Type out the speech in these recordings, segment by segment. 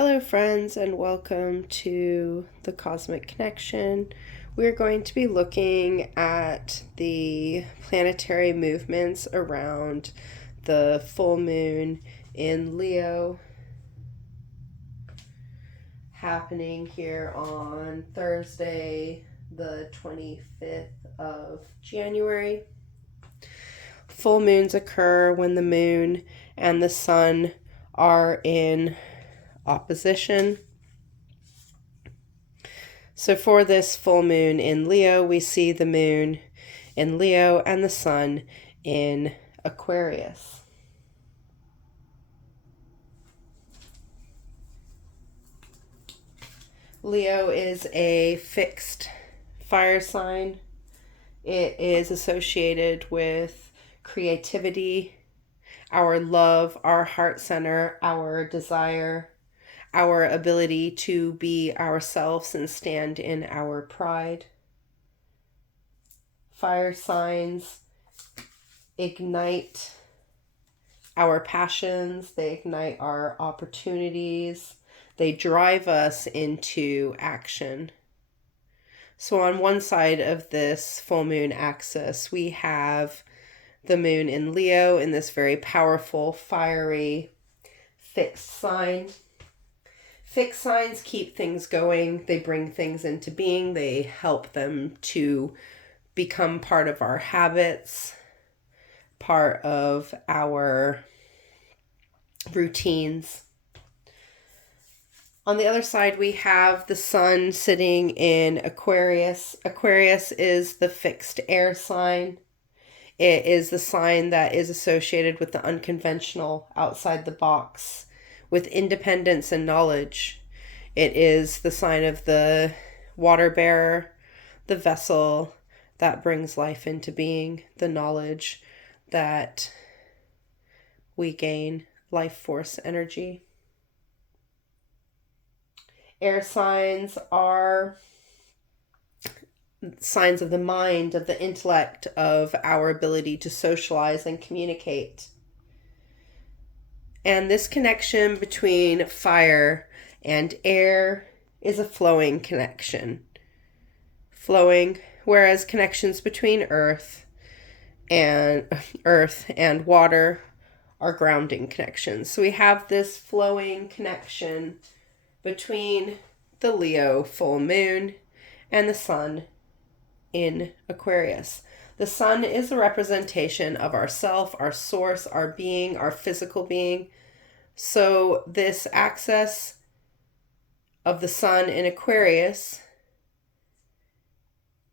Hello, friends, and welcome to the Cosmic Connection. We're going to be looking at the planetary movements around the full moon in Leo happening here on Thursday, the 25th of January. Full moons occur when the moon and the sun are in opposition. So for this full moon in Leo, we see the moon in Leo and the sun in Aquarius. Leo is a fixed fire sign. It is associated with creativity, our love, our heart center, our desire, our ability to be ourselves and stand in our pride. Fire signs ignite our passions, they ignite our opportunities, they drive us into action. So on one side of this full moon axis, we have the moon in Leo in this very powerful, fiery, fixed sign. Fixed signs keep things going. They bring things into being. They help them to become part of our habits, part of our routines. On the other side, we have the sun sitting in Aquarius. Aquarius is the fixed air sign. It is the sign that is associated with the unconventional, outside the box, with independence and knowledge. It is the sign of the water bearer, the vessel that brings life into being, the knowledge that we gain, life force energy. Air signs are signs of the mind, of the intellect, of our ability to socialize and communicate. And this connection between fire and air is a flowing connection. Flowing, whereas connections between earth and water are grounding connections. So we have this flowing connection between the Leo full moon and the sun in Aquarius. The sun is a representation of ourself, our source, our being, our physical being. So this axis of the sun in Aquarius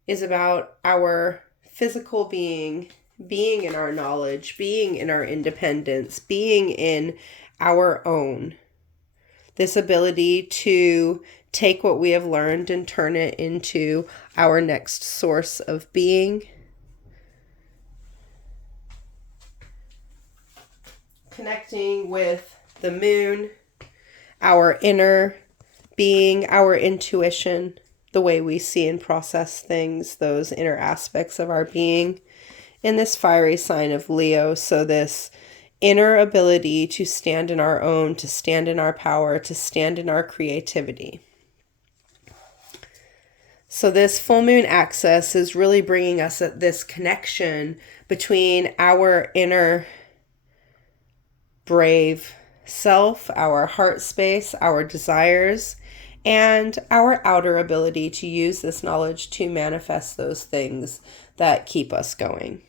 is about our physical being in our knowledge, being in our independence, being in our own. This ability to take what we have learned and turn it into our next source of being. Connecting with the moon, our inner being, our intuition, the way we see and process things, those inner aspects of our being in this fiery sign of Leo. So this inner ability to stand in our own, to stand in our power, to stand in our creativity. So this full moon axis is really bringing us at this connection between our inner brave self, our heart space, our desires, and our outer ability to use this knowledge to manifest those things that keep us going.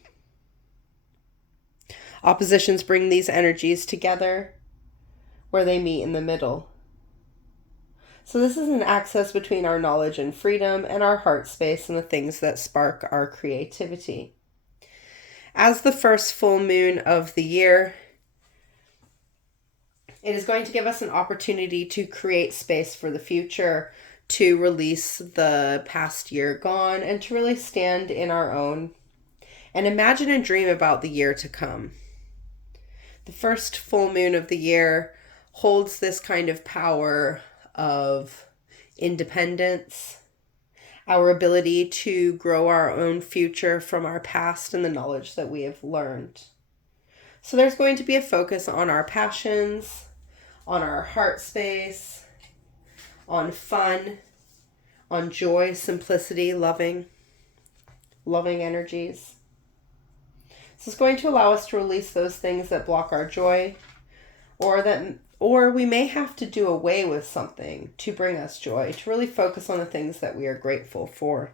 Oppositions bring these energies together where they meet in the middle. So this is an axis between our knowledge and freedom and our heart space and the things that spark our creativity. As the first full moon of the year, it is going to give us an opportunity to create space for the future, to release the past year gone, and to really stand in our own and imagine and dream about the year to come. The first full moon of the year holds this kind of power of independence, our ability to grow our own future from our past and the knowledge that we have learned. So there's going to be a focus on our passions, on our heart space, on fun, on joy, simplicity, loving energies. This is going to allow us to release those things that block our joy, or we may have to do away with something to bring us joy, to really focus on the things that we are grateful for.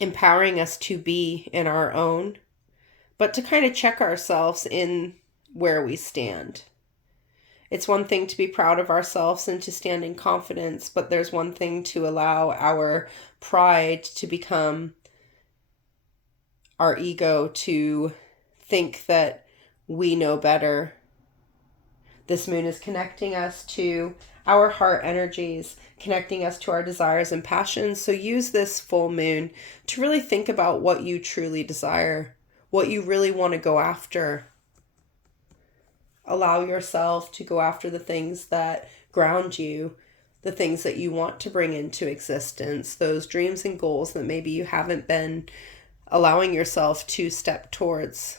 Empowering us to be in our own, but to kind of check ourselves in where we stand. It's one thing to be proud of ourselves and to stand in confidence, but there's one thing to allow our pride to become our ego, to think that we know better. This moon is connecting us to our heart energies, connecting us to our desires and passions. So use this full moon to really think about what you truly desire, what you really want to go after. Allow yourself to go after the things that ground you, the things that you want to bring into existence, those dreams and goals that maybe you haven't been allowing yourself to step towards.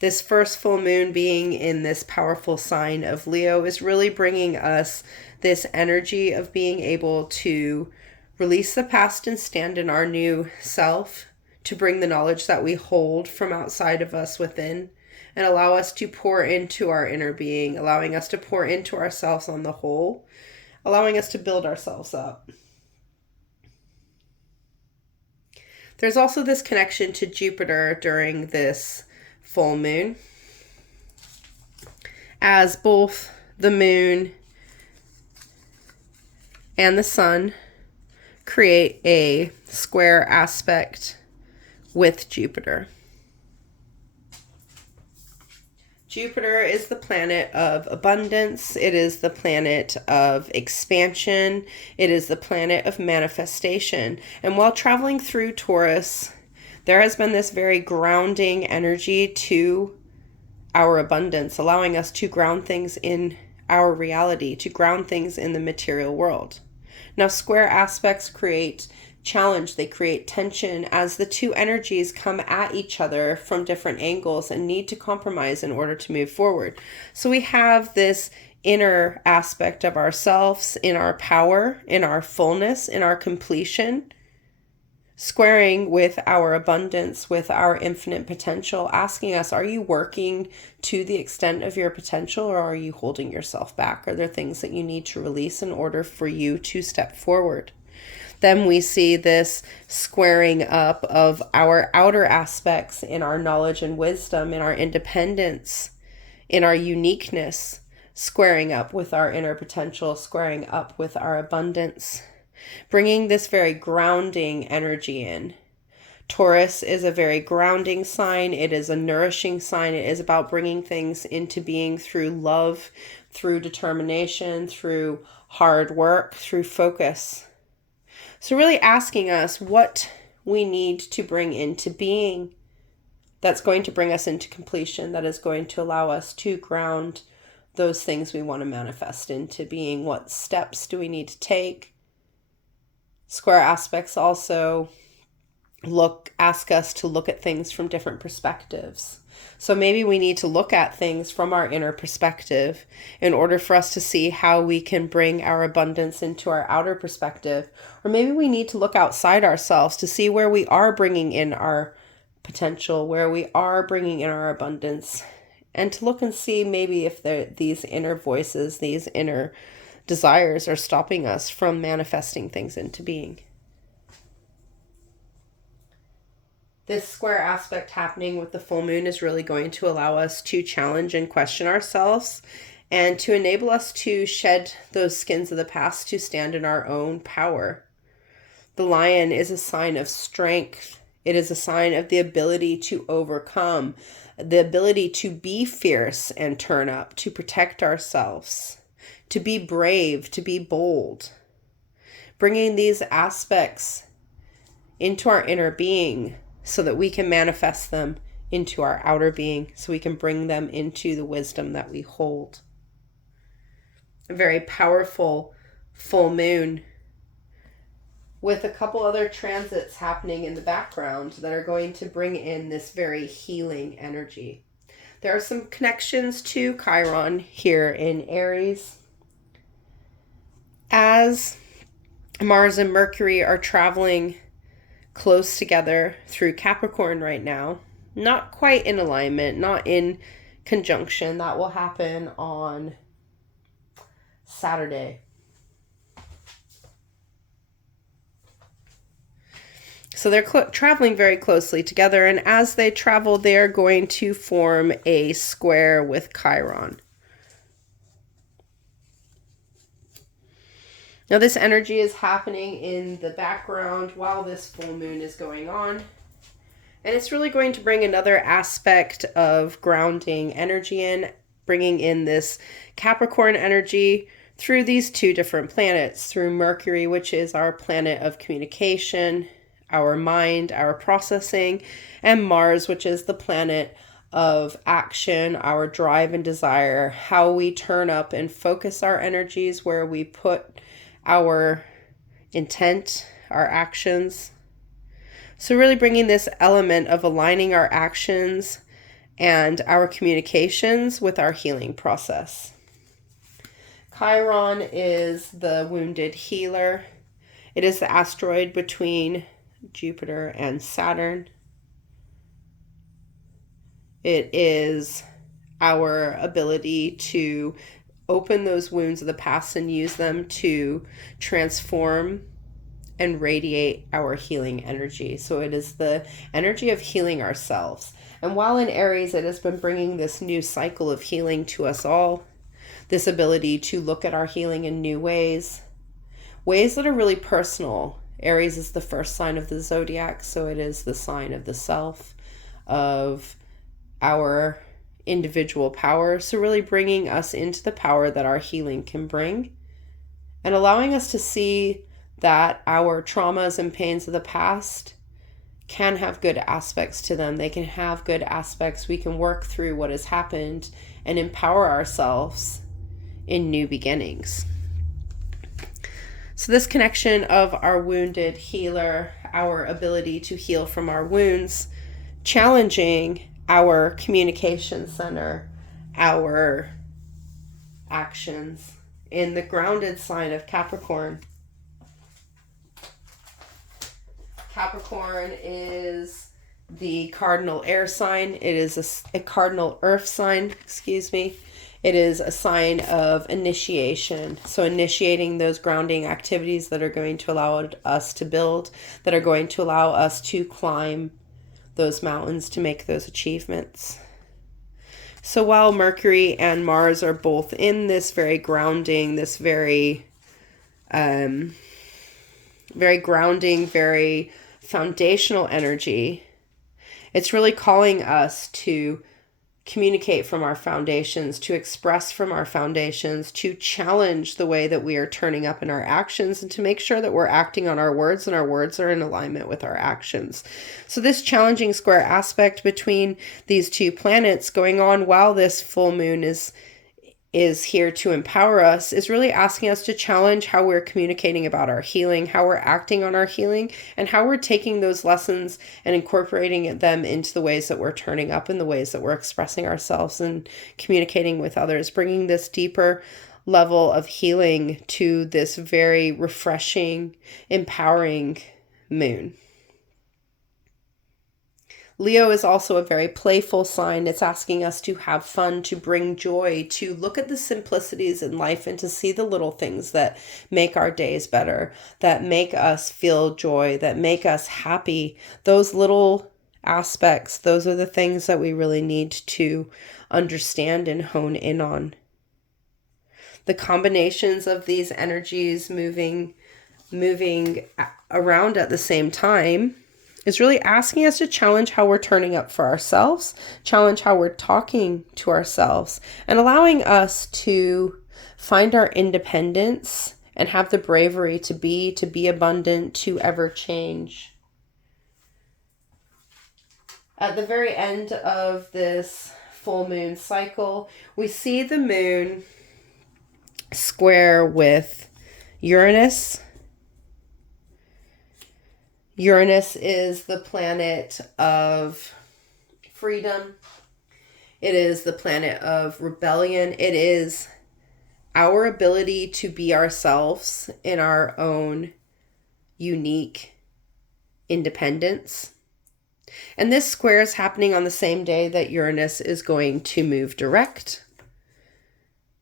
This first full moon being in this powerful sign of Leo is really bringing us this energy of being able to release the past and stand in our new self, to bring the knowledge that we hold from outside of us within, and allow us to pour into our inner being, allowing us to pour into ourselves on the whole, allowing us to build ourselves up. There's also this connection to Jupiter during this full moon, as both the moon and the sun create a square aspect with Jupiter. Jupiter is the planet of abundance. It is the planet of expansion. It is the planet of manifestation. And while traveling through Taurus, there has been this very grounding energy to our abundance, allowing us to ground things in our reality, to ground things in the material world. Now, square aspects create challenge, they create tension as the two energies come at each other from different angles and need to compromise in order to move forward. So we have this inner aspect of ourselves, in our power, in our fullness, in our completion, squaring with our abundance, with our infinite potential, asking us, are you working to the extent of your potential, or are you holding yourself back? Are there things that you need to release in order for you to step forward? Then we see this squaring up of our outer aspects in our knowledge and wisdom, in our independence, in our uniqueness, squaring up with our inner potential, squaring up with our abundance, bringing this very grounding energy in. Taurus is a very grounding sign. It is a nourishing sign. It is about bringing things into being through love, through determination, through hard work, through focus. So really asking us what we need to bring into being that's going to bring us into completion, that is going to allow us to ground those things we want to manifest into being. What steps do we need to take? Square aspects also ask us to look at things from different perspectives. So maybe we need to look at things from our inner perspective in order for us to see how we can bring our abundance into our outer perspective. Or maybe we need to look outside ourselves to see where we are bringing in our potential, where we are bringing in our abundance, and to look and see maybe if these inner voices, these inner desires are stopping us from manifesting things into being. This square aspect happening with the full moon is really going to allow us to challenge and question ourselves and to enable us to shed those skins of the past to stand in our own power. The lion is a sign of strength. It is a sign of the ability to overcome, the ability to be fierce and turn up, to protect ourselves, to be brave, to be bold. Bringing these aspects into our inner being so that we can manifest them into our outer being, so we can bring them into the wisdom that we hold. A very powerful full moon with a couple other transits happening in the background that are going to bring in this very healing energy. There are some connections to Chiron here in Aries. As Mars and Mercury are traveling close together through Capricorn right now, not quite in alignment, not in conjunction. That will happen on Saturday. So they're traveling very closely together, and as they travel, they're going to form a square with Chiron. Now, this energy is happening in the background while this full moon is going on. And it's really going to bring another aspect of grounding energy in, bringing in this Capricorn energy through these two different planets, through Mercury, which is our planet of communication, our mind, our processing, and Mars, which is the planet of action, our drive and desire, how we turn up and focus our energies, where we put our intent, our actions. So really bringing this element of aligning our actions and our communications with our healing process. Chiron is the wounded healer. It is the asteroid between Jupiter and Saturn. It is our ability to open those wounds of the past and use them to transform and radiate our healing energy. So it is the energy of healing ourselves. And while in Aries, it has been bringing this new cycle of healing to us all, this ability to look at our healing in new ways that are really personal. Aries is the first sign of the zodiac, so it is the sign of the self, of our individual power. So really bringing us into the power that our healing can bring, and allowing us to see that our traumas and pains of the past can have good aspects to them. They can have good aspects. We can work through what has happened and empower ourselves in new beginnings. So this connection of our wounded healer, our ability to heal from our wounds, challenging our communication center, our actions in the grounded sign of Capricorn. Capricorn is the cardinal air sign. It is a cardinal earth sign, It is a sign of initiation. So initiating those grounding activities that are going to allow us to build, that are going to allow us to climb those mountains, to make those achievements. So while Mercury and Mars are both in this very grounding, this very grounding, very foundational energy, it's really calling us to communicate from our foundations, to express from our foundations, to challenge the way that we are turning up in our actions, and to make sure that we're acting on our words and our words are in alignment with our actions. So this challenging square aspect between these two planets going on while this full moon is here to empower us is really asking us to challenge how we're communicating about our healing, how we're acting on our healing, and how we're taking those lessons and incorporating them into the ways that we're turning up, in the ways that we're expressing ourselves and communicating with others, bringing this deeper level of healing to this very refreshing, empowering moon. Leo is also a very playful sign. It's asking us to have fun, to bring joy, to look at the simplicities in life and to see the little things that make our days better, that make us feel joy, that make us happy. Those little aspects, those are the things that we really need to understand and hone in on. The combinations of these energies moving around at the same time is really asking us to challenge how we're turning up for ourselves, challenge how we're talking to ourselves, and allowing us to find our independence and have the bravery to be abundant, to ever change. At the very end of this full moon cycle, we see the moon square with Uranus. Uranus is the planet of freedom. It is the planet of rebellion. It is our ability to be ourselves in our own unique independence. And this square is happening on the same day that Uranus is going to move direct,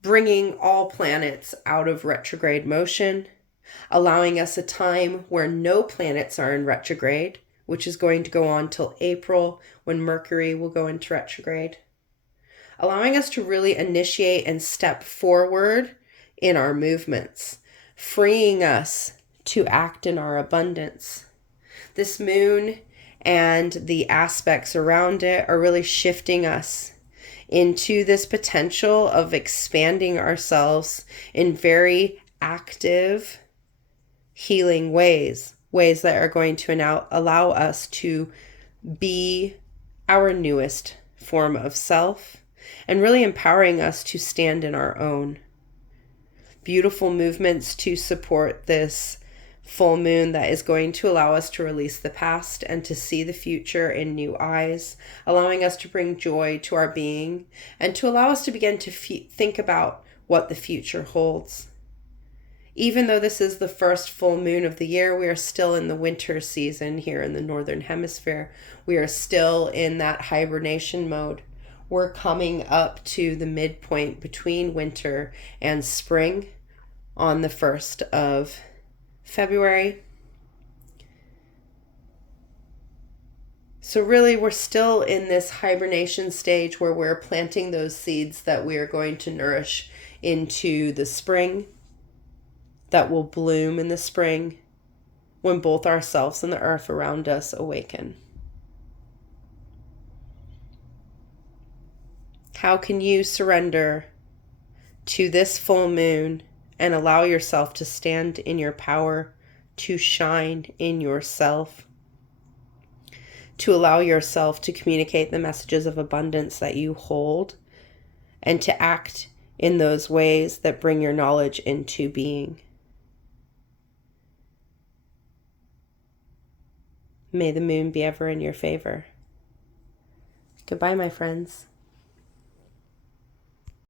bringing all planets out of retrograde motion, allowing us a time where no planets are in retrograde, which is going to go on till April when Mercury will go into retrograde, allowing us to really initiate and step forward in our movements, freeing us to act in our abundance. This moon and the aspects around it are really shifting us into this potential of expanding ourselves in very active, healing ways that are going to now allow us to be our newest form of self and really empowering us to stand in our own. Beautiful movements to support this full moon that is going to allow us to release the past and to see the future in new eyes, allowing us to bring joy to our being and to allow us to begin to think about what the future holds. Even though this is the first full moon of the year, we are still in the winter season here in the Northern Hemisphere. We are still in that hibernation mode. We're coming up to the midpoint between winter and spring on the 1st of February. So really, we're still in this hibernation stage where we're planting those seeds that we are going to nourish into the spring, that will bloom in the spring when both ourselves and the earth around us awaken. How can you surrender to this full moon and allow yourself to stand in your power, to shine in yourself, to allow yourself to communicate the messages of abundance that you hold, and to act in those ways that bring your knowledge into being? May the moon be ever in your favor. Goodbye, my friends.